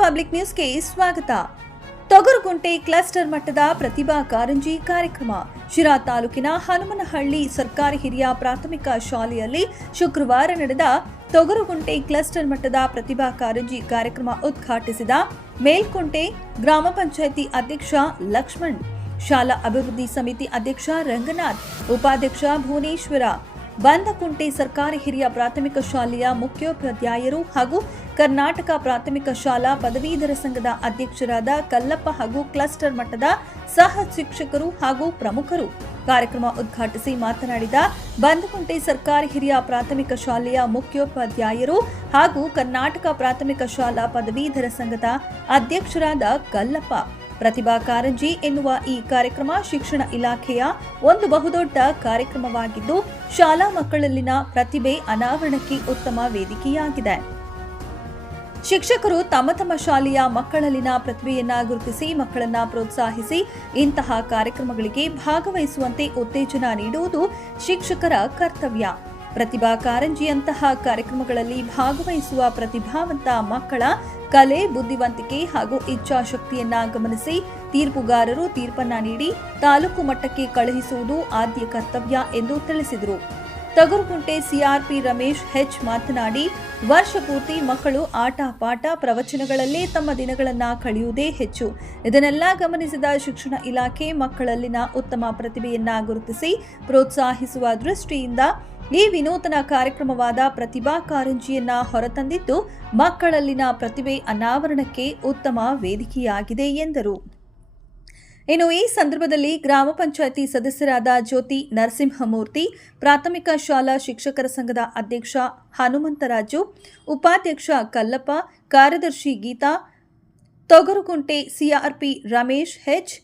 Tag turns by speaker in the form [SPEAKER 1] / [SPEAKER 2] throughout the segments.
[SPEAKER 1] Public ನ್ಯೂಸ್ಗೆ ಸ್ವಾಗತ. ತೊಗರುಗುಂಟೆ cluster ಮಟ್ಟದ ಪ್ರತಿಭಾ ಕಾರಂಜಿ ಕಾರ್ಯಕ್ರಮ. ಶಿರಾ ತಾಲೂಕಿನ ಹನುಮನಹಳ್ಳಿ ಸರ್ಕಾರಿ ಹಿರಿಯ ಪ್ರಾಥಮಿಕ ಶಾಲೆಯಲ್ಲಿ ಶುಕ್ರವಾರ ನಡೆದ ತೊಗರುಗುಂಟೆ ಕ್ಲಸ್ಟರ್ ಮಟ್ಟದ ಪ್ರತಿಭಾ ಕಾರಂಜಿ ಕಾರ್ಯಕ್ರಮ ಉದ್ಘಾಟಿಸಿದ ಮೇಲ್ಕುಂಟೆ ಗ್ರಾಮ ಪಂಚಾಯಿತಿ ಅಧ್ಯಕ್ಷ ಲಕ್ಷ್ಮಣ್. ಶಾಲಾ ಅಭಿವೃದ್ಧಿ ಸಮಿತಿ ಅಧ್ಯಕ್ಷ ರಂಗನಾಥ್, ಉಪಾಧ್ಯಕ್ಷ ಭುವನೇಶ್ವರ. ಬಂದಕುಂಟೆ ಸರ್ಕಾರಿ ಹಿರಿಯ ಪ್ರಾಥಮಿಕ ಶಾಲೆಯ ಮುಖ್ಯೋಪಾಧ್ಯಾಯರು ಹಾಗೂ ಕರ್ನಾಟಕ ಪ್ರಾಥಮಿಕ ಶಾಲಾ ಪದವೀಧರ ಸಂಘದ ಅಧ್ಯಕ್ಷರಾದ ಕಲ್ಲಪ್ಪ ಹಾಗೂ ಕ್ಲಸ್ಟರ್ ಮಟ್ಟದ ಸಹ ಶಿಕ್ಷಕರು ಹಾಗೂ ಪ್ರಮುಖರು. ಕಾರ್ಯಕ್ರಮ ಉದ್ಘಾಟಿಸಿ ಮಾತನಾಡಿದ ಬಂದಕುಂಟೆ ಸರ್ಕಾರಿ ಹಿರಿಯ ಪ್ರಾಥಮಿಕ ಶಾಲೆಯ ಮುಖ್ಯೋಪಾಧ್ಯಾಯರು ಹಾಗೂ ಕರ್ನಾಟಕ ಪ್ರಾಥಮಿಕ ಶಾಲಾ ಪದವೀಧರ ಸಂಘದ ಅಧ್ಯಕ್ಷರಾದ ಕಲ್ಲಪ್ಪ. ಪ್ರತಿಭಾ ಕಾರಂಜಿ ಎನ್ನುವ ಈ ಕಾರ್ಯಕ್ರಮ ಶಿಕ್ಷಣ ಇಲಾಖೆಯ ಒಂದು ಬಹುದೊಡ್ಡ ಕಾರ್ಯಕ್ರಮವಾಗಿದ್ದು, ಶಾಲಾ ಮಕ್ಕಳಲ್ಲಿನ ಪ್ರತಿಭೆ ಅನಾವರಣಕ್ಕೆ ಉತ್ತಮ ವೇದಿಕೆಯಾಗಿದೆ. ಶಿಕ್ಷಕರು ತಮ್ಮ ತಮ್ಮ ಶಾಲೆಯ ಮಕ್ಕಳಲ್ಲಿನ ಪ್ರತಿಭೆಯನ್ನ ಗುರುತಿಸಿ, ಮಕ್ಕಳನ್ನ ಪ್ರೋತ್ಸಾಹಿಸಿ ಇಂತಹ ಕಾರ್ಯಕ್ರಮಗಳಿಗೆ ಭಾಗವಹಿಸುವಂತೆ ಉತ್ತೇಜನ ನೀಡುವುದು ಶಿಕ್ಷಕರ ಕರ್ತವ್ಯ. ಪ್ರತಿಭಾ ಕಾರಂಜಿಯಂತಹ ಕಾರ್ಯಕ್ರಮಗಳಲ್ಲಿ ಭಾಗವಹಿಸುವ ಪ್ರತಿಭಾವಂತ ಮಕ್ಕಳ ಕಲೆ, ಬುದ್ಧಿವಂತಿಕೆ ಹಾಗೂ ಇಚ್ಛಾಶಕ್ತಿಯನ್ನ ಗಮನಿಸಿ ತೀರ್ಪುಗಾರರು ತೀರ್ಪನ್ನ ನೀಡಿ ತಾಲೂಕು ಮಟ್ಟಕ್ಕೆ ಕಳುಹಿಸುವುದು ಆದ್ಯ ಕರ್ತವ್ಯ ಎಂದು ತಿಳಿಸಿದರು. ತಗುರುಗುಂಟೆ ಸಿಆರ್ಪಿ ರಮೇಶ್ ಹೆಚ್ ಮಾತನಾಡಿ, ವರ್ಷ ಪೂರ್ತಿ ಮಕ್ಕಳು ಆಟ ಪಾಠ ಪ್ರವಚನಗಳಲ್ಲೇ ತಮ್ಮ ದಿನಗಳನ್ನು ಕಳೆಯುವುದೇ ಹೆಚ್ಚು. ಇದನ್ನೆಲ್ಲ ಗಮನಿಸಿದ ಶಿಕ್ಷಣ ಇಲಾಖೆ ಮಕ್ಕಳಲ್ಲಿನ ಉತ್ತಮ ಪ್ರತಿಭೆಯನ್ನ ಗುರುತಿಸಿ, ಪ್ರೋತ್ಸಾಹಿಸುವ ದೃಷ್ಟಿಯಿಂದ ಈ ವಿನೂತನ ಕಾರ್ಯಕ್ರಮವಾದ ಪ್ರತಿಭಾ ಕಾರಂಜಿಯನ್ನ ಹೊರತಂದಿದ್ದು, ಮಕ್ಕಳಲ್ಲಿನ ಪ್ರತಿಭೆ ಅನಾವರಣಕ್ಕೆ ಉತ್ತಮ ವೇದಿಕೆಯಾಗಿದೆ ಎಂದರು. ಇನ್ನು ಈ ಸಂದರ್ಭದಲ್ಲಿ ಗ್ರಾಮ ಪಂಚಾಯಿತಿ ಸದಸ್ಯರಾದ ಜ್ಯೋತಿ ನರಸಿಂಹಮೂರ್ತಿ, ಪ್ರಾಥಮಿಕ ಶಾಲಾ ಶಿಕ್ಷಕರ ಸಂಘದ ಅಧ್ಯಕ್ಷ ಹನುಮಂತರಾಜು, ಉಪಾಧ್ಯಕ್ಷ ಕಲ್ಲಪ್ಪ, ಕಾರ್ಯದರ್ಶಿ ಗೀತಾ ತೊಗರುಗುಂಟೆ ಸಿಆರ್ಪಿ ರಮೇಶ್ ಹೆಚ್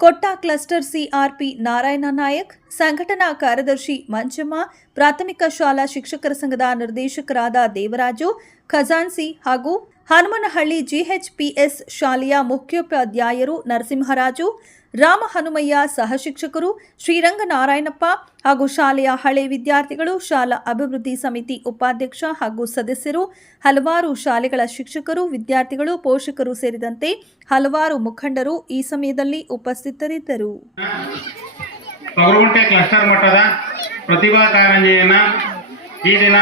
[SPEAKER 1] ಕೊಟ್ಟ ಕ್ಲಸ್ಟರ್ ಸಿಆರ್ಪಿ ನಾರಾಯಣ ನಾಯಕ್, ಸಂಘಟನಾ ಕಾರ್ಯದರ್ಶಿ ಮಂಜಮ್ಮ, ಪ್ರಾಥಮಿಕ ಶಾಲಾ ಶಿಕ್ಷಕರ ಸಂಘದ ನಿರ್ದೇಶಕರಾದ ದೇವರಾಜು ಖಜಾನ್ಸಿ ಹಾಗೂ ಹನುಮನಹಳ್ಳಿ ಜಿಎಚ್ಪಿಎಸ್ ಶಾಲೆಯ ಮುಖ್ಯೋಪಾಧ್ಯಾಯರು ನರಸಿಂಹರಾಜು ರಾಮ ಹನುಮಯ್ಯ ಸಹಶಿಕ್ಷಕರು, ಶ್ರೀರಂಗನಾರಾಯಣಪ್ಪ ಹಾಗೂ ಶಾಲೆಯ ಹಳೆ ವಿದ್ಯಾರ್ಥಿಗಳು, ಶಾಲಾ ಅಭಿವೃದ್ಧಿ ಸಮಿತಿ ಉಪಾಧ್ಯಕ್ಷ ಹಾಗೂ ಸದಸ್ಯರು, ಹಲವಾರು ಶಾಲೆಗಳ ಶಿಕ್ಷಕರು, ವಿದ್ಯಾರ್ಥಿಗಳು, ಪೋಷಕರು ಸೇರಿದಂತೆ ಹಲವಾರು ಮುಖಂಡರು ಈ ಸಮಯದಲ್ಲಿ ಉಪಸ್ಥಿತರಿದ್ದರು.
[SPEAKER 2] ಕ್ಲಸ್ಟರ್ ಮಟ್ಟದ ಪ್ರತಿಭಾ ಕಾರಂಜಿಯನ್ನು ಈ ದಿನ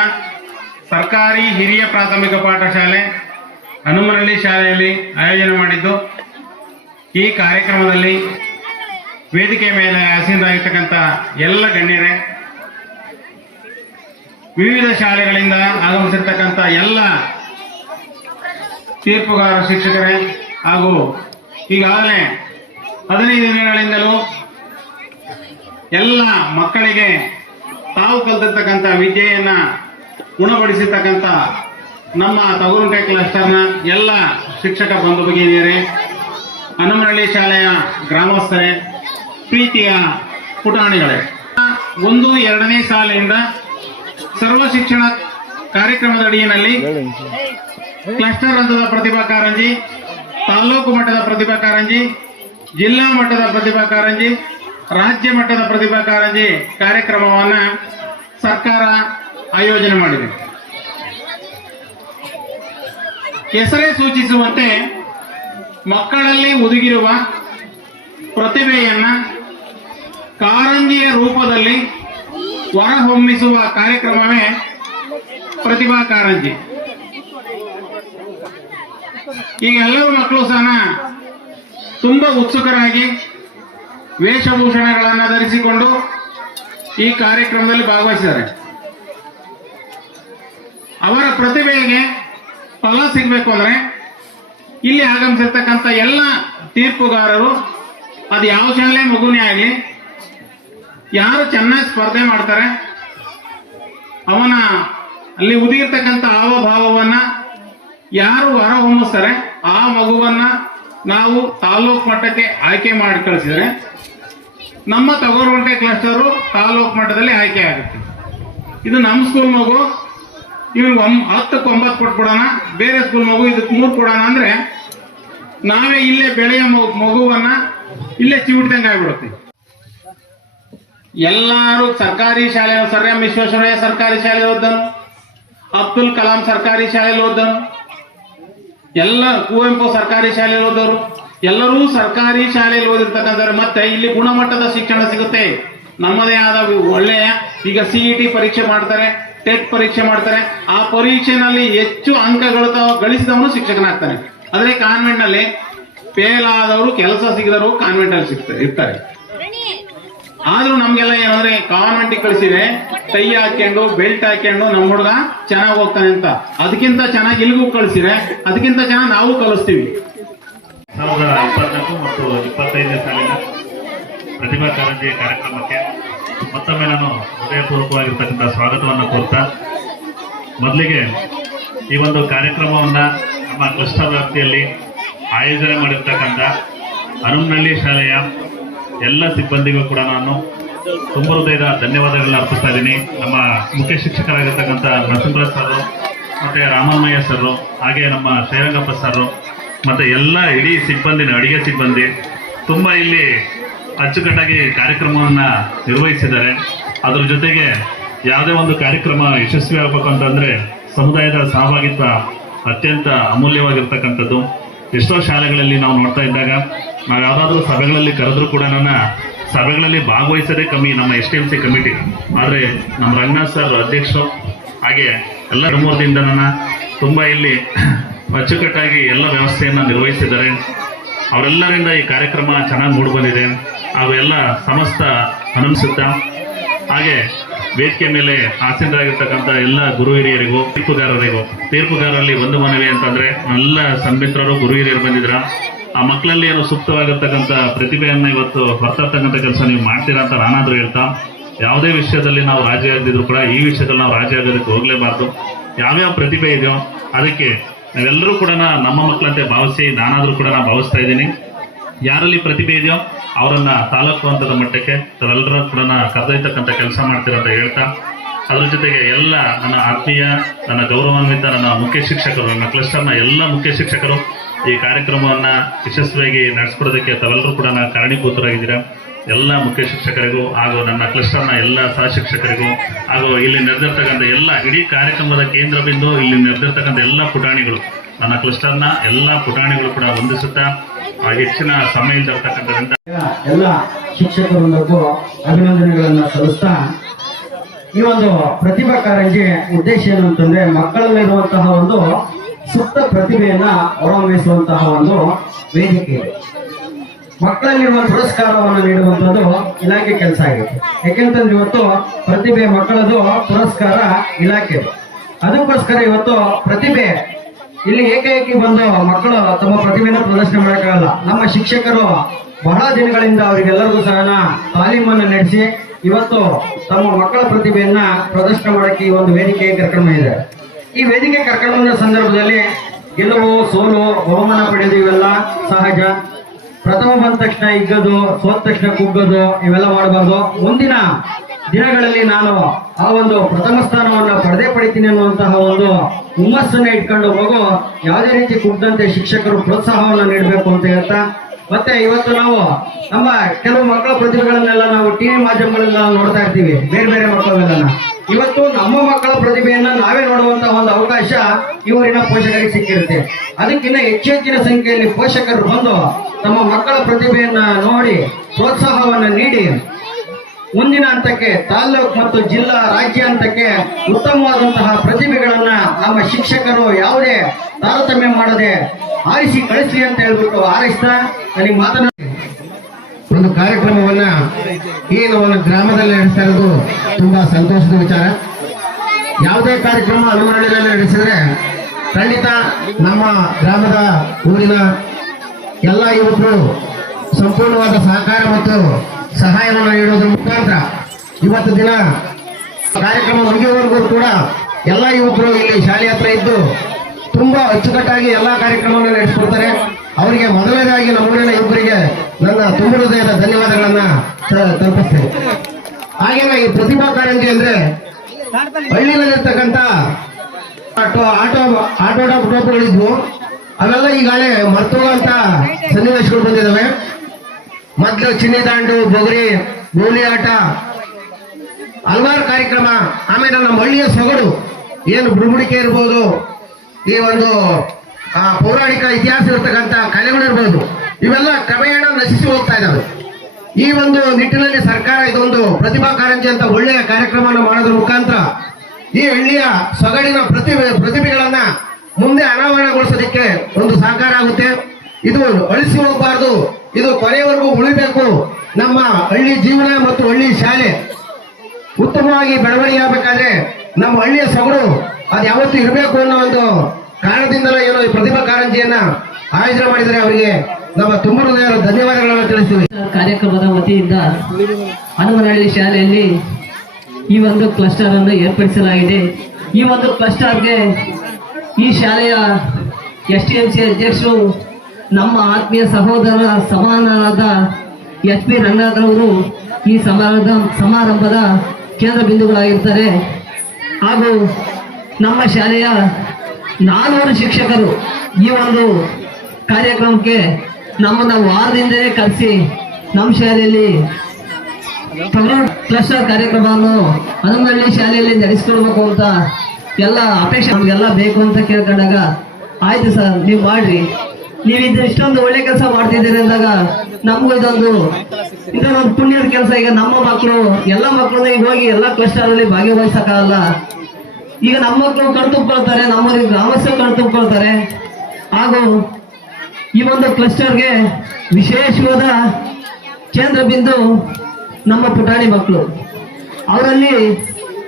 [SPEAKER 2] ಸರ್ಕಾರಿ ಹಿರಿಯ ಪ್ರಾಥಮಿಕ ಪಾಠಶಾಲೆ ಹನುಮನಹಳ್ಳಿ ಶಾಲೆಯಲ್ಲಿ ಆಯೋಜನೆ ಮಾಡಿದ್ದು. ಈ ಕಾರ್ಯಕ್ರಮದಲ್ಲಿ ವೇದಿಕೆ ಮೇಲೆ ಆಸೀನರಾಗಿರ್ತಕ್ಕಂಥ ಎಲ್ಲ ಗಣ್ಯರೇ, ವಿವಿಧ ಶಾಲೆಗಳಿಂದ ಆಗಮಿಸಿರ್ತಕ್ಕಂಥ ಎಲ್ಲ ತೀರ್ಪುಗಾರ ಶಿಕ್ಷಕರೇ ಹಾಗೂ ಈಗಾಗಲೇ ಹದಿನೈದು ದಿನಗಳಿಂದಲೂ ಎಲ್ಲ ಮಕ್ಕಳಿಗೆ ತಾವು ಕಲ್ತಿರ್ತಕ್ಕಂಥ ವಿದ್ಯೆಯನ್ನ ಗುಣಪಡಿಸಿರ್ತಕ್ಕಂಥ ನಮ್ಮ ತಗುರುಂಟೆ ಕ್ಲಸ್ಟರ್ನ ಎಲ್ಲ ಶಿಕ್ಷಕ ಬಂಧು ಭಗಿನಿಯರೇ ಹನುಮನಹಳ್ಳಿ ಶಾಲೆಯ ಗ್ರಾಮಸ್ಥರೇ, ಪ್ರೀತಿಯ ಪುಟಾಣಿಗಳೇ. ಒಂದು, ಎರಡನೇ ಸಾಲಿನಿಂದ ಸರ್ವ ಶಿಕ್ಷಣ ಕಾರ್ಯಕ್ರಮದ ಅಡಿಯಲ್ಲಿ ಕ್ಲಸ್ಟರ್ ಹಂತದ ಪ್ರತಿಭಾ ಕಾರಂಜಿ, ತಾಲೂಕು ಮಟ್ಟದ ಪ್ರತಿಭಾ ಕಾರಂಜಿ, ಜಿಲ್ಲಾ ಮಟ್ಟದ ಪ್ರತಿಭಾ ಕಾರಂಜಿ, ರಾಜ್ಯ ಮಟ್ಟದ ಪ್ರತಿಭಾ ಕಾರಂಜಿ ಕಾರ್ಯಕ್ರಮವನ್ನು ಸರ್ಕಾರ ಆಯೋಜನೆ ಮಾಡಿದೆ. ಹೆಸರೇ ಸೂಚಿಸುವಂತೆ ಮಕ್ಕಳಲ್ಲಿ ಒದಗಿರುವ ಪ್ರತಿಭೆಯನ್ನ ಕಾರಂಜಿಯ ರೂಪದಲ್ಲಿ ಹೊರಹೊಮ್ಮಿಸುವ ಕಾರ್ಯಕ್ರಮವೇ ಪ್ರತಿಭಾ ಕಾರಂಜಿ. ಈಗ ಎಲ್ಲರೂ ಮಕ್ಕಳು ಸಹ ತುಂಬಾ ಉತ್ಸುಕರಾಗಿ ವೇಷಭೂಷಣಗಳನ್ನು ಧರಿಸಿಕೊಂಡು ಈ ಕಾರ್ಯಕ್ರಮದಲ್ಲಿ ಭಾಗವಹಿಸಿದ್ದಾರೆ. ಅವರ ಪ್ರತಿಭೆಗೆ ಫಲ ಸಿಗಬೇಕು ಅಂದ್ರೆ ಇಲ್ಲಿ ಆಗಮಿಸಿರ್ತಕ್ಕಂಥ ಎಲ್ಲ ತೀರ್ಪುಗಾರರು, ಅದು ಯಾವ ಶಾಲೆ ಮಗುನೇ ಆಗಲಿ, ಯಾರು ಚೆನ್ನಾಗಿ ಸ್ಪರ್ಧೆ ಮಾಡ್ತಾರೆ, ಅವನ ಅಲ್ಲಿ ಉದಿರ್ತಕ್ಕಂಥ ಹಾವಭಾವವನ್ನ ಯಾರು ಹೊರಹೊಮ್ಮಿಸ್ತಾರೆ, ಆ ಮಗುವನ್ನ ನಾವು ತಾಲೂಕು ಮಟ್ಟಕ್ಕೆ ಆಯ್ಕೆ ಮಾಡಿ ಕಳಿಸಿದ್ರೆ, ನಮ್ಮ ತಗೋರುಂಟೆ ಕ್ಲಸ್ಟರು ತಾಲೂಕು ಮಟ್ಟದಲ್ಲಿ ಆಯ್ಕೆ ಆಗುತ್ತೆ. ಇದು ನಮ್ಮ ಸ್ಕೂಲ್ ಮಗು ಇವ್ನಿಗೆ ಒಂ ಹತ್ತಕ್ಕೆ ಒಂಬತ್ತು ಕೊಟ್ಬಿಡೋಣ ಬೇರೆ ಸ್ಕೂಲ್ ಮಗು ಇದಕ್ಕೆ ಮೂರು ಕೊಡೋಣ ಅಂದ್ರೆ ನಾವೇ ಇಲ್ಲೇ ಬೆಳೆಯ ಮಗು- ಮಗುವನ್ನ ಇಲ್ಲೇ ಚಿವಿಡ್ದಂಗೆ ಆಗಿಬಿಡುತ್ತೆ. ಎಲ್ಲರೂ ಸರ್ಕಾರಿ ಶಾಲೆ ಸರ್ ಎಂ ವಿಶ್ವೇಶ್ವರಯ್ಯ ಸರ್ಕಾರಿ ಶಾಲೆ ಓದ್ದನು ಅಬ್ದುಲ್ ಕಲಾಂ ಸರ್ಕಾರಿ ಶಾಲೆಯಲ್ಲಿ ಓದ್ದನು ಎಲ್ಲ ಕುವೆಂಪು ಸರ್ಕಾರಿ ಶಾಲೆಯಲ್ಲಿ ಓದೋರು. ಎಲ್ಲರೂ ಸರ್ಕಾರಿ ಶಾಲೆಯಲ್ಲಿ ಓದಿರ್ತಕ್ಕಂಥ ಮತ್ತೆ ಇಲ್ಲಿ ಗುಣಮಟ್ಟದ ಶಿಕ್ಷಣ ಸಿಗುತ್ತೆ. ನಮ್ಮದೇ ಆದ ಒಳ್ಳೆಯ, ಈಗ ಸಿಇಟಿ ಪರೀಕ್ಷೆ ಮಾಡ್ತಾರೆ. ಟೆಟ್ ಪರೀಕ್ಷೆ ಮಾಡ್ತಾರೆ. ಆ ಪರೀಕ್ಷೆನಲ್ಲಿ ಹೆಚ್ಚು ಅಂಕಗಳು ಗಳಿಸಿದವನು ಶಿಕ್ಷಕನಾಗ್ತಾನೆ. ಆದ್ರೆ ಕಾನ್ವೆಂಟ್ನಲ್ಲಿ ಫೇಲ್ ಆದವರು ಕೆಲಸ ಸಿಗದವರು ಕಾನ್ವೆಂಟ್ ಅಲ್ಲಿ ಸಿಗ್ತಾರೆ ಇರ್ತಾರೆ. ಆದ್ರೂ ನಮ್ಗೆಲ್ಲ ಏನಂದ್ರೆ ಕಾನ್ವೆಂಟ್ ಕಳಿಸಿದ್ರೆ ಟೈ ಹಾಕೊಂಡು ಬೆಲ್ಟ್ ಹಾಕೊಂಡು ನಮ್ ಹುಡುಗ ಚೆನ್ನಾಗಿ ಹೋಗ್ತಾನೆ ಅಂತ. ಅದಕ್ಕಿಂತ ಚೆನ್ನಾಗಿ ಇಲ್ಲಿಗೂ ಕಳಿಸಿದ್ರೆ ಅದಕ್ಕಿಂತ ಚೆನ್ನಾಗಿ ನಾವು ಕಲಿಸ್ತೀವಿ.
[SPEAKER 3] ಇಪ್ಪತ್ನಾಲ್ಕು ಮತ್ತು ಇಪ್ಪತ್ತೈದನೇ ಸಾಲಿನ ಪ್ರತಿಭಾ ಕಾರಂಜಿ ಕಾರ್ಯಕ್ರಮಕ್ಕೆ ಮತ್ತೊಮ್ಮೆ ನಾನು ಹೃದಯಪೂರ್ವಕವಾಗಿರ್ತಕ್ಕಂಥ ಸ್ವಾಗತವನ್ನು ಕೋರ್ತಾ ಮೊದಲಿಗೆ ಈ ಒಂದು ಕಾರ್ಯಕ್ರಮವನ್ನು ನಮ್ಮ ಕ್ಲಸ್ಟರ್ ವ್ಯಾಪ್ತಿಯಲ್ಲಿ ಆಯೋಜನೆ ಮಾಡಿರ್ತಕ್ಕಂಥ ಹನುಮನಹಳ್ಳಿ ಶಾಲೆಯ ಎಲ್ಲ ಸಿಬ್ಬಂದಿಗೂ ಕೂಡ ನಾನು ತುಂಬ ಹೃದಯದ ಧನ್ಯವಾದಗಳನ್ನ ಅರ್ಪಿಸ್ತಾ ಇದ್ದೀನಿ. ನಮ್ಮ ಮುಖ್ಯ ಶಿಕ್ಷಕರಾಗಿರ್ತಕ್ಕಂಥ ನರಸಿಂಹರಾಜ್ ಸರ್ ಮತ್ತು ರಾಮಮ್ಮಯ್ಯ ಸರ್ ಹಾಗೆ ನಮ್ಮ ಶ್ರೀರಂಗಪ್ಪ ಸರ್ ಮತ್ತು ಎಲ್ಲ ಇಡೀ ಸಿಬ್ಬಂದಿನ ಅಡುಗೆ ಸಿಬ್ಬಂದಿ, ತುಂಬ ಇಲ್ಲಿ ಅಚ್ಚುಕಟ್ಟಾಗಿ ಕಾರ್ಯಕ್ರಮವನ್ನು ನಿರ್ವಹಿಸಿದ್ದಾರೆ. ಅದರ ಜೊತೆಗೆ ಯಾವುದೇ ಒಂದು ಕಾರ್ಯಕ್ರಮ ಯಶಸ್ವಿ ಆಗಬೇಕು ಅಂತಂದರೆ ಸಮುದಾಯದ ಸಹಭಾಗಿತ್ವ ಅತ್ಯಂತ ಅಮೂಲ್ಯವಾಗಿರ್ತಕ್ಕಂಥದ್ದು. ಎಷ್ಟೋ ಶಾಲೆಗಳಲ್ಲಿ ನಾವು ನೋಡ್ತಾ ಇದ್ದಾಗ ನಾವು ಯಾವುದಾದ್ರೂ ಸಭೆಗಳಲ್ಲಿ ಕರೆದ್ರೂ ಕೂಡ ನನ್ನ ಸಭೆಗಳಲ್ಲಿ ಭಾಗವಹಿಸೋದೇ ಕಮ್ಮಿ ನಮ್ಮ S T M C committee. ಆದರೆ ನಮ್ಮ ರಂಗನಾಥ್ ಸರ್ ಅಧ್ಯಕ್ಷರು ಹಾಗೆ ಎಲ್ಲ ಧರ್ಮದಿಂದ ನನ್ನ ತುಂಬ ಇಲ್ಲಿ ಅಚ್ಚುಕಟ್ಟಾಗಿ ಎಲ್ಲ ವ್ಯವಸ್ಥೆಯನ್ನು ನಿರ್ವಹಿಸಿದ್ದಾರೆ. ಅವರೆಲ್ಲರಿಂದ ಈ ಕಾರ್ಯಕ್ರಮ ಚೆನ್ನಾಗಿ ಮೂಡಿ ಬಂದಿದೆ. ಅವೆಲ್ಲ ಸಮಸ್ತ ಅನುಸರಿಸುತ್ತಾ ಹಾಗೆ ವೇದಿಕೆ ಮೇಲೆ ಆಸೀನರಾಗಿರ್ತಕ್ಕಂಥ ಎಲ್ಲ ಗುರು ಹಿರಿಯರಿಗೂ, ತೀರ್ಪುಗಾರರಿಗೂ, ತೀರ್ಪುಗಾರರಲ್ಲಿ ಒಂದು ಮನವಿ ಅಂತಂದ್ರೆ ಎಲ್ಲ ಸಂಬಿತ್ರರು, ಗುರು ಹಿರಿಯರು ಬಂದಿದ್ರ. ಆ ಮಕ್ಕಳಲ್ಲಿ ಏನೋ ಸೂಕ್ತವಾಗಿರ್ತಕ್ಕಂಥ ಪ್ರತಿಭೆಯನ್ನು ಇವತ್ತು ಹೊರತರ್ತಕ್ಕಂಥ ಕೆಲಸ ನೀವು ಮಾಡ್ತೀರಾ ಅಂತ ನಾನಾದರೂ ಹೇಳ್ತಾ, ಯಾವುದೇ ವಿಷಯದಲ್ಲಿ ನಾವು ರಾಜಿ ಆಗದಿದ್ರು ಕೂಡ ಈ ವಿಷಯದಲ್ಲಿ ನಾವು ರಾಜಿ ಆಗೋದಕ್ಕೆ ಹೋಗ್ಲೇಬಾರ್ದು. ಯಾವ್ಯಾವ ಪ್ರತಿಭೆ ಇದೆಯೋ ಅದಕ್ಕೆ ನಾವೆಲ್ಲರೂ ಕೂಡ ನಮ್ಮ ಮಕ್ಕಳಂತೆ ಭಾವಿಸಿ ನಾನಾದರೂ ಕೂಡ ನಾನು ಭಾವಿಸ್ತಾ ಇದ್ದೀನಿ. ಯಾರಲ್ಲಿ ಪ್ರತಿಭೆ ಇದೆಯೋ ಅವರನ್ನ ತಾಲೂಕು ಹಂತದ ಮಟ್ಟಕ್ಕೆ ತಾವೆಲ್ಲರೂ ಕೂಡ ಕರೆದೊಯ್ತಕ್ಕಂಥ ಕೆಲಸ ಮಾಡ್ತೀರಂತ ಹೇಳ್ತಾ, ಅದ್ರ ಜೊತೆಗೆ ಎಲ್ಲ ನನ್ನ ಆತ್ಮೀಯ, ನನ್ನ ಗೌರವಾನ್ವಿತ, ನನ್ನ ಮುಖ್ಯ ಶಿಕ್ಷಕರು, ನನ್ನ ಕ್ಲಸ್ಟರ್ನ ಎಲ್ಲ ಮುಖ್ಯ ಶಿಕ್ಷಕರು ಈ ಕಾರ್ಯಕ್ರಮವನ್ನ ಯಶಸ್ವಿಯಾಗಿ ನಡೆಸ್ಕೊಡೋದಕ್ಕೆ ತಾವೆಲ್ಲರೂ ಕೂಡ ಕಾರಣೀಭೂತರಾಗಿದ್ದೀರಾ. ಎಲ್ಲ ಮುಖ್ಯ ಶಿಕ್ಷಕರಿಗೂ ಹಾಗೂ ನನ್ನ ಕ್ಲಸ್ಟರ್ನ ಎಲ್ಲ ಸಹ ಶಿಕ್ಷಕರಿಗೂ ಹಾಗೂ ಇಲ್ಲಿ ನಡೆದಿರ್ತಕ್ಕಂಥ ಎಲ್ಲ ಇಡೀ ಕಾರ್ಯಕ್ರಮದ ಕೇಂದ್ರ ಬಿಂದು ಇಲ್ಲಿ ನಡೆದಿರ್ತಕ್ಕಂಥ ಎಲ್ಲ ಪುಟಾಣಿಗಳು, ನನ್ನ ಕ್ಲಸ್ಟರ್ನ ಎಲ್ಲ ಪುಟಾಣಿಗಳು ಕೂಡ ವಂದಿಸುತ್ತಾ ಹೆಚ್ಚಿನ ಸಮಯ ಇಲ್ದಿರ್ತಕ್ಕಂಥದ್ರಿಂದ
[SPEAKER 4] ಎಲ್ಲ ಶಿಕ್ಷಕರೊಂದಿಗೂ ಅಭಿನಂದನೆಗಳನ್ನು ಸಲ್ಲಿಸ್ತಾ ಈ ಒಂದು ಪ್ರತಿಭಾ ಕಾರಂಜಿ ಉದ್ದೇಶ ಏನು ಅಂತಂದ್ರೆ ಮಕ್ಕಳಲ್ಲಿರುವಂತಹ ಒಂದು ಸುಪ್ತ ಪ್ರತಿಭೆಯನ್ನ ಅವಲಂಬಿಸುವಂತಹ ಒಂದು ವೇದಿಕೆ ಮಕ್ಕಳಲ್ಲಿರುವ ಪುರಸ್ಕಾರವನ್ನು ನೀಡುವಂಥದ್ದು ಇಲಾಖೆ ಕೆಲಸ ಆಗಿದೆ ಯಾಕೆಂತಂದ್ರೆ ಇವತ್ತು ಪ್ರತಿಭೆ ಮಕ್ಕಳದು ಪುರಸ್ಕಾರ ಇಲಾಖೆ. ಅದಕ್ಕೋಸ್ಕರ ಇವತ್ತು ಪ್ರತಿಭೆ ಇಲ್ಲಿ ಏಕೈಕಿ ಬಂದು ಮಕ್ಕಳು ತಮ್ಮ ಪ್ರತಿಭೆಯನ್ನು ಪ್ರದರ್ಶನ ಮಾಡೋಕ್ಕಾಗಲ್ಲ. ನಮ್ಮ ಶಿಕ್ಷಕರು ಬಹಳ ದಿನಗಳಿಂದ ಅವರಿಗೆಲ್ಲರಿಗೂ ಸಹ ತಾಲೀಮನ್ನು ನಡೆಸಿ ಇವತ್ತು ತಮ್ಮ ಮಕ್ಕಳ ಪ್ರತಿಭೆಯನ್ನ ಪ್ರದರ್ಶನ ಮಾಡೋಕ್ಕೆ ಈ ಒಂದು ವೇದಿಕೆ ಕಾರ್ಯಕ್ರಮ ಇದೆ. ಈ ವೇದಿಕೆ ಕಾರ್ಯಕ್ರಮದ ಸಂದರ್ಭದಲ್ಲಿ ಗೆಲುವು, ಸೋಲು, ಬಹುಮಾನ ಪಡೆಯೋದು ಇವೆಲ್ಲ ಸಹಜ. ಪ್ರಥಮ ಬಂದ ತಕ್ಷಣ ಇಗ್ಗದು ಸೋತ ತಕ್ಷಣ ಕುಗ್ಗೋದು, ಇವೆಲ್ಲ ಮಾಡಬಾರ್ದು. ಮುಂದಿನ ದಿನಗಳಲ್ಲಿ ನಾನು ಆ ಒಂದು ಪ್ರಥಮ ಸ್ಥಾನವನ್ನು ಪಡೆದೇ ಪಡಿತೀನಿ ಅನ್ನುವಂತಹ ಒಂದು ಹುಮ್ಮಸ್ಸನ್ನ ಇಟ್ಕೊಂಡು ಮಗು ಯಾವುದೇ ರೀತಿ ಕುಗ್ದಂತೆ ಶಿಕ್ಷಕರು ಪ್ರೋತ್ಸಾಹವನ್ನು ನೀಡಬೇಕು ಅಂತ ಹೇಳ್ತಾ, ಮತ್ತೆ ಇವತ್ತು ನಾವು ನಮ್ಮ ಕೆಲವು ಮಕ್ಕಳ ಪ್ರತಿಭೆಗಳನ್ನೆಲ್ಲ ನಾವು ಟಿವಿ ಮಾಧ್ಯಮಗಳಲ್ಲಿ ನಾವು ನೋಡ್ತಾ ಇರ್ತೀವಿ, ಬೇರೆ ಬೇರೆ ಮಕ್ಕಳನ್ನೆಲ್ಲ. ಇವತ್ತು ನಮ್ಮ ಮಕ್ಕಳ ಪ್ರತಿಭೆಯನ್ನ ನಾವೇ ನೋಡುವಂತಹ ಒಂದು ಅವಕಾಶ ಇವರಿನ ಪೋಷಕರಿಗೆ ಸಿಕ್ಕಿರುತ್ತೆ. ಅದಕ್ಕಿಂತ ಹೆಚ್ಚು ಹೆಚ್ಚಿನ ಸಂಖ್ಯೆಯಲ್ಲಿ ಪೋಷಕರು ಬಂದು ತಮ್ಮ ಮಕ್ಕಳ ಪ್ರತಿಭೆಯನ್ನ ನೋಡಿ ಪ್ರೋತ್ಸಾಹವನ್ನು ನೀಡಿ ಮುಂದಿನ ಹಂತಕ್ಕೆ ತಾಲ್ಲೂಕು ಮತ್ತು ಜಿಲ್ಲಾ ರಾಜ್ಯ ಹಂತಕ್ಕೆ ಉತ್ತಮವಾದಂತಹ ಪ್ರತಿಭೆಗಳನ್ನ ನಮ್ಮ ಶಿಕ್ಷಕರು ಯಾವುದೇ ತಾರತಮ್ಯ ಮಾಡದೆ ಆರಿಸಿ ಕಳಿಸ್ಲಿ ಅಂತ ಹೇಳ್ಬಿಟ್ಟು ಆರಿಸ್ತಾ ನನಗೆ ಮಾತನಾಡಿ.
[SPEAKER 5] ಒಂದು ಕಾರ್ಯಕ್ರಮವನ್ನ ಏನು ಒಂದು ಗ್ರಾಮದಲ್ಲಿ ನಡೆಸ್ತಾ ಇರೋದು ತುಂಬಾ ಸಂತೋಷದ ವಿಚಾರ. ಯಾವುದೇ ಕಾರ್ಯಕ್ರಮ ಅನುಮರಣೆಯಲ್ಲಿ ನಡೆಸಿದ್ರೆ ಖಂಡಿತ ನಮ್ಮ ಗ್ರಾಮದ ಊರಿನ ಎಲ್ಲ ಯುವಕರು ಸಂಪೂರ್ಣವಾದ ಸಹಕಾರ ಮತ್ತು ಸಹಾಯವನ್ನು ನೀಡೋದ್ರ ಮುಖಾಂತರ ಇವತ್ತು ದಿನ ಕಾರ್ಯಕ್ರಮ ಮುಗಿಯುವವರೆಗೂ ಕೂಡ ಎಲ್ಲ ಯುವಕರು ಇಲ್ಲಿ ಶಾಲೆ ಹತ್ರ ಇದ್ದು ತುಂಬಾ ಅಚ್ಚುಕಟ್ಟಾಗಿ ಎಲ್ಲಾ ಕಾರ್ಯಕ್ರಮವನ್ನು ನಡೆಸಿಕೊಡ್ತಾರೆ. ಅವರಿಗೆ ಮೊದಲನೇದಾಗಿ ನಮ್ಮೂರಿನ ಯುವಕರಿಗೆ ನನ್ನ ತುಂಬ ಹೃದಯದ ಧನ್ಯವಾದಗಳನ್ನ ತಲುಪಿಸ್ತೇನೆ. ಹಾಗೇನೆ ಈ ಪ್ರತಿಭಾ ಕಾರಂಜಿ ಅಂದ್ರೆ ಹಳ್ಳಿನಲ್ಲಿರ್ತಕ್ಕಂಥ ಆಟೋ ಆಟೋ, ಆಟೋಟ ಅವೆಲ್ಲ ಈಗಾಗಲೇ ಮರ್ತೋಗುವಂತ ಸನ್ನಿವೇಶಗಳು ಬಂದಿದ್ದಾವೆ. ಮೊದಲು ಚಿನ್ನಿ ದಾಂಡು ಬೊಗರಿ ಗೋಲಿ ಆಟ. ಹಲವಾರು ಕಾರ್ಯಕ್ರಮ. ಆಮೇಲೆ ನಮ್ಮ ಹಳ್ಳಿಯ ಸೊಗಡು. ಏನು ಬುಡುಬುಡಿಕೆ ಇರ್ಬೋದು, ಈ ಒಂದು ಪೌರಾಣಿಕ ಇತಿಹಾಸ ಇರತಕ್ಕಂತ ಕಲೆಗಳಿರ್ಬೋದು ಇವೆಲ್ಲ ಕ್ರಮೇಣ ನಶಿಸಿ ಹೋಗ್ತಾ ಇದ್ದಾವೆ ಈ ಒಂದು ನಿಟ್ಟಿನಲ್ಲಿ ಸರ್ಕಾರ ಇದೊಂದು ಪ್ರತಿಭಾ ಕಾರಂಜಿ ಅಂತ ಒಳ್ಳೆಯ ಕಾರ್ಯಕ್ರಮವನ್ನು ಮಾಡೋದ್ರ ಮುಖಾಂತರ ಈ ಹಳ್ಳಿಯ ಸೊಗಡಿನ ಪ್ರತಿಭೆ ಪ್ರತಿಭೆಗಳನ್ನ ಮುಂದೆ ಅನಾವರಣಗೊಳಿಸೋದಕ್ಕೆ ಒಂದು ಸಹಕಾರ ಆಗುತ್ತೆ. ಇದು ಅಳಿಸಿ ಹೋಗಬಾರ್ದು. ಇದು ಕೊನೆಯವರೆಗೂ ಉಳಿಬೇಕು. ನಮ್ಮ ಹಳ್ಳಿ ಜೀವನ ಮತ್ತು ಹಳ್ಳಿ ಶಾಲೆ ಉತ್ತಮವಾಗಿ ಬೆಳವಣಿಗೆ ಆಗಬೇಕಾದ್ರೆ ನಮ್ಮ ಹಳ್ಳಿಯ ಸೊಗಡು ಅದು ಯಾವತ್ತೂ ಇರಬೇಕು ಅನ್ನೋ ಒಂದು ಕಾರಣದಿಂದಲೇ ಏನೋ ಈ ಪ್ರತಿಭಾ ಕಾರಂಜಿಯನ್ನ ಆಯೋಜನೆ ಮಾಡಿದರೆ ಅವರಿಗೆ ನಮ್ಮ ತುಂಬ ಧನ್ಯವಾದಗಳನ್ನು ತಿಳಿಸ್ತೀವಿ.
[SPEAKER 6] ಕಾರ್ಯಕ್ರಮದ ವತಿಯಿಂದ ಹನುಮನಹಳ್ಳಿ ಶಾಲೆಯಲ್ಲಿ ಈ ಒಂದು ಕ್ಲಸ್ಟರ್ ಅನ್ನು ಏರ್ಪಡಿಸಲಾಗಿದೆ. ಈ ಒಂದು ಕ್ಲಸ್ಟರ್ಗೆ ಈ ಶಾಲೆಯ ಎಸ್ ಟಿ ಎಂ ಸಿ ಅಧ್ಯಕ್ಷರು ನಮ್ಮ ಆತ್ಮೀಯ ಸಹೋದರ ಸಮಾನರಾದ ಎಚ್ ಪಿ ರಂಗನಾಥರವರು ಈ ಸಮಾರಂಭ ಸಮಾರಂಭದ ಕೇಂದ್ರ ಬಿಂದುಗಳಾಗಿರ್ತಾರೆ. ಹಾಗೂ ನಮ್ಮ ಶಾಲೆಯ ನಾಲ್ವರು ಶಿಕ್ಷಕರು ಈ ಒಂದು ಕಾರ್ಯಕ್ರಮಕ್ಕೆ ನಮ್ಮನ್ನು ವಾರದಿಂದಲೇ ಕರೆಸಿ ನಮ್ಮ ಶಾಲೆಯಲ್ಲಿ ಕ್ಲಸ್ಟರ್ ಕಾರ್ಯಕ್ರಮವನ್ನು ಹನುಮನಹಳ್ಳಿ ಶಾಲೆಯಲ್ಲಿ ನಡೆಸ್ಕೊಡ್ಬೇಕು ಅಂತ ಎಲ್ಲ ಅಪೇಕ್ಷೆ ನಮಗೆಲ್ಲ ಬೇಕು ಅಂತ ಕೇಳ್ಕೊಂಡಾಗ, ಆಯ್ತು ಸರ್, ನೀವು ಮಾಡ್ರಿ. ನೀವು ಇದು ಇಷ್ಟೊಂದು ಒಳ್ಳೆ ಕೆಲಸ ಮಾಡ್ತಿದ್ದೀರಿ ಅಂದಾಗ ನಮಗೂ ಇದೊಂದು ಇದೊಂದು ಪುಣ್ಯದ ಕೆಲಸ. ಈಗ ನಮ್ಮ ಮಕ್ಕಳು ಎಲ್ಲ ಮಕ್ಕಳು ಈಗ ಹೋಗಿ ಎಲ್ಲ ಕ್ಲಸ್ಟರ್ ಅಲ್ಲಿ ಭಾಗವಹಿಸಕ್ಕಾಗಲ್ಲ. ಈಗ ನಮ್ಮ ಮಕ್ಕಳು ಕಣ್ತುಕೊಳ್ತಾರೆ ನಮ್ಮ ಗ್ರಾಮಸ್ಥರು ಕಣ್ತುಕೊಳ್ತಾರೆ ಹಾಗೂ ಈ ಒಂದು ಕ್ಲಸ್ಟರ್ಗೆ ವಿಶೇಷವಾದ ಕೇಂದ್ರ ಬಿಂದು ನಮ್ಮ ಪುಟಾಣಿ ಮಕ್ಕಳು ಅವರಲ್ಲಿ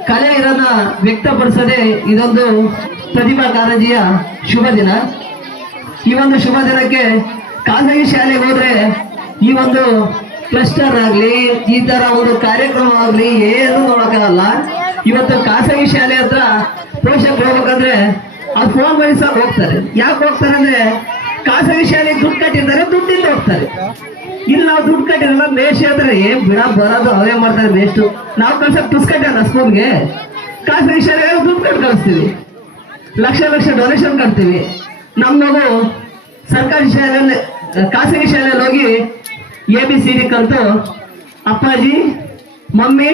[SPEAKER 6] ಕಲೆ ಇರೋದ ವ್ಯಕ್ತಪಡಿಸದೆ ಇದೊಂದು ಪ್ರತಿಭಾ ಕಾರಂಜಿಯ ಶುಭ ದಿನ ಈ ಒಂದು ಶುಭ ದಿನಕ್ಕೆ ಖಾಸಗಿ ಶಾಲೆಗೆ ಹೋದ್ರೆ ಈ ಒಂದು ಕ್ಲಸ್ಟರ್ ಆಗ್ಲಿ, ಈ ತರ ಒಂದು ಕಾರ್ಯಕ್ರಮ ಆಗ್ಲಿ ಏನು ನೋಡಕ್ಕಾಗಲ್ಲ. ಇವತ್ತು ಖಾಸಗಿ ಶಾಲೆ ಹತ್ರ ಪೋಷಕರು ಹೋಗ್ಬೇಕಂದ್ರೆ ಆ ಫೋನ್ ಬಳಸ ಹೋಗ್ತಾರೆ. ಯಾಕೆ ಹೋಗ್ತಾರೆ ಅಂದ್ರೆ ಖಾಸಗಿ ಶಾಲೆ ದುಡ್ಡು ಕಟ್ಟಿದ್ದಾರೆ ದುಡ್ಡಿಂದ ಹೋಗ್ತಾರೆ. ಇಲ್ಲಿ ನಾವು ದುಡ್ಡು ಕಟ್ಟಿರಲ್ಲ ಮೇಷ ಅಂದ್ರೆ ಏನ್ ಬಿಡ, ಬರೋದು ಅವೇ ಮಾಡ್ತಾರೆ ಮೇಷ್ಟು ನಾವು ಕಳ್ಸಕ್ ಟುಸ್ ಕಟ್ಟಲ್ಲ ಸ್ಕೂಲ್ಗೆ. ಖಾಸಗಿ ಶಾಲೆಗೆ ದುಡ್ಡು ಕಟ್ಟು ಕಳಿಸ್ತೀವಿ. ಲಕ್ಷ ಲಕ್ಷ ಡೊನೇಷನ್ ಕಟ್ತೀವಿ. ನಮ್ಮ ಮಗು ಸರ್ಕಾರಿ ಶಾಲೆಯಲ್ಲಿ, ಖಾಸಗಿ ಶಾಲೆಯಲ್ಲಿ ಹೋಗಿ ಎ ಬಿ ಸಿ ಡಿ ಕಲಿತು, ಅಪ್ಪಾಜಿ, mummy,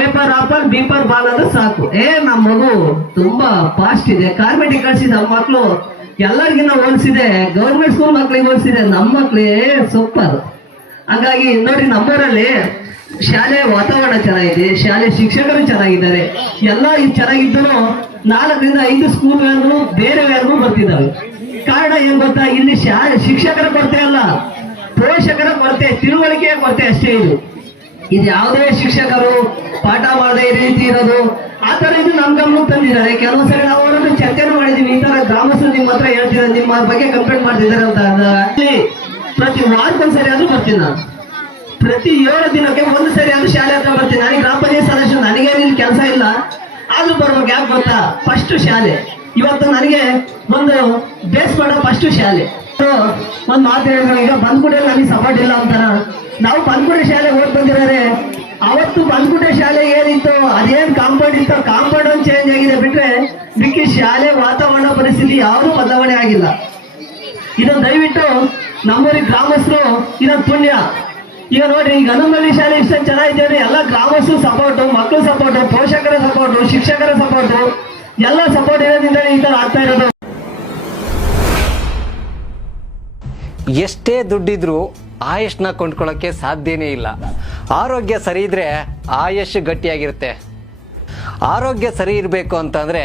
[SPEAKER 6] A for apple B for ball ಅಂದ್ರೆ ಸಾಕು. ಏ ನಮ್ಮ ಮಗು ತುಂಬಾ ಫಾಸ್ಟ್ ಇದೆ. ಕಾರ್ಮೆಟಿಕ್ ಕಳ್ಸಿದ ಮಕ್ಕಳು ಎಲ್ಲರಿಗಿನ್ನ ಹೋಲಿಸಿದೆ. ಗೌರ್ಮೆಂಟ್ ಸ್ಕೂಲ್ ಮಕ್ಳಿಗೆ ಹೋಲಿಸಿದೆ. ನಮ್ಮ ಮಕ್ಳೇ ಸೂಪರ್ ಹಾಗಾಗಿ ನೋಡಿ ನಮ್ಮೂರಲ್ಲಿ ಶಾಲೆ ವಾತಾವರಣ ಚೆನ್ನಾಗಿದೆ. ಶಾಲೆ ಶಿಕ್ಷಕರು ಚೆನ್ನಾಗಿದ್ದಾರೆ. ಎಲ್ಲ ಚೆನ್ನಾಗಿದ್ದರೂ ನಾಲ್ಕರಿಂದ ಐದು ಸ್ಕೂಲ್ ವ್ಯಾನ್ಗಳು ಬೇರೆ ವ್ಯಾನ್ಗಳು ಬರ್ತಿದ್ದಾವೆ. ಕಾರಣ ಏನ್ ಗೊತ್ತಾ? ಇಲ್ಲಿ ಶಾಲೆ ಶಿಕ್ಷಕರ ಕೊರತೆ ಅಲ್ಲ. ಪೋಷಕರ ಕೊರತೆ ತಿಳುವಳಿಕೆ ಕೊರತೆ ಅಷ್ಟೇ ಇದು. ಇದು ಯಾವುದೇ ಶಿಕ್ಷಕರು ಪಾಠ ಮಾಡದೆ ಈ ರೀತಿ ಇರೋದು. ಆ ತರ ಇದು ನಮ್ ಗಮನಕ್ಕೆ ತಂದಿದ್ದಾರೆ. ಕೆಲವು ಸರಿ ನಾವು ಅವರನ್ನು ಚರ್ಚೆನೂ ಮಾಡಿದೀವಿ. ಈ ತರ ಗ್ರಾಮಸ್ಥರು ನಿಮ್ಮ ಹತ್ರ ಹೇಳ್ತಿದ್ದಾರೆ, ನಿಮ್ಮ ಬಗ್ಗೆ ಕಂಪ್ಲೇಂಟ್ ಮಾಡ್ತಿದ್ದಾರೆ ಅಂತ ಪ್ರತಿ ವಾರಕ್ಕೊಂದ್ಸರಿ ಆದ್ರೂ ಬರ್ತೀನಿ ನಾನು. ಪ್ರತಿ ಏಳು ದಿನಕ್ಕೆ ಒಂದು ಸರಿ ಆದ್ರೂ ಶಾಲೆ ಹತ್ರ ಬರ್ತೀನಿ. ನನಗೆ ಗ್ರಾಮ ಪಂಚಾಯತ್ ಸದಸ್ಯ ನನಗೇನು ಇಲ್ಲಿ ಕೆಲಸ ಇಲ್ಲ. ಆದ್ರೂ ಬರ್ಬೇಕು ಯಾಕೆ ಗೊತ್ತಾ? ಫಸ್ಟ್ ಶಾಲೆ. ಇವತ್ತು ನನಗೆ ಒಂದು ಬೇಸ್ ಮಾಡೋ ಫಸ್ಟ್ ಶಾಲೆ. ಒಂದು ಮಾತು ಹೇಳಿದ್ರು ಈಗ ಬಂದ್ಬಿಟ್ಟೆ ನನಗೆ ಸಪೋರ್ಟ್ ಇಲ್ಲ ಅಂತಾರ ನಾವು ಬಂದ್ಬಿಟ್ಟೆ ಶಾಲೆ ಹೋಗಿ ಬಂದಿದ್ದಾರೆ ಅವತ್ತು ಬಂದ್ಬಿಟ್ಟೆ ಶಾಲೆ ಏನಿತ್ತು, ಅದೇನ್ ಕಾಂಪೌಂಡ್ ಇತ್ತು ಕಾಂಪೌಂಡ್ ಒಂದು ಚೇಂಜ್ ಆಗಿದೆ ಬಿಟ್ರೆ ಬಿಕ್ಕಿ ಶಾಲೆ ವಾತಾವರಣ ಪರಿಸ್ಥಿತಿ ಯಾವುದೂ ಬದಲಾವಣೆ ಆಗಿಲ್ಲ. ಇದನ್ನು ದಯವಿಟ್ಟು ನಮ್ಮೂರಿಗೆ ಗ್ರಾಮಸ್ಥರು ಇದೊಂದು ಪುಣ್ಯ ಈಗ ನೋಡ್ರಿ, ಈಗ ನಮ್ಮಲ್ಲಿ ಶಾಲೆ ಇಷ್ಟೊಂದು ಚೆನ್ನಾಗಿದ್ದೇವೆ ಎಲ್ಲ ಗ್ರಾಮಸ್ಥರು ಸಪೋರ್ಟು ಮಕ್ಕಳು ಸಪೋರ್ಟು ಪೋಷಕರ ಸಪೋರ್ಟು ಶಿಕ್ಷಕರ ಸಪೋರ್ಟು ಎಲ್ಲ ಸಪೋರ್ಟ್ ಇರೋದ್ರಿಂದ ಈ ತರ ಆಗ್ತಾ ಇರೋದು.
[SPEAKER 7] ಎಷ್ಟೇ ದುಡ್ಡಿದ್ರೂ ಆಯುಷ್ನ ಕೊಂಡ್ಕೊಳ್ಳೋಕ್ಕೆ ಸಾಧ್ಯನೇ ಇಲ್ಲ. ಆರೋಗ್ಯ ಸರಿ ಇದ್ರೆ ಆಯುಷ್ ಗಟ್ಟಿಯಾಗಿರುತ್ತೆ. ಆರೋಗ್ಯ ಸರಿ ಇರಬೇಕು ಅಂತಂದ್ರೆ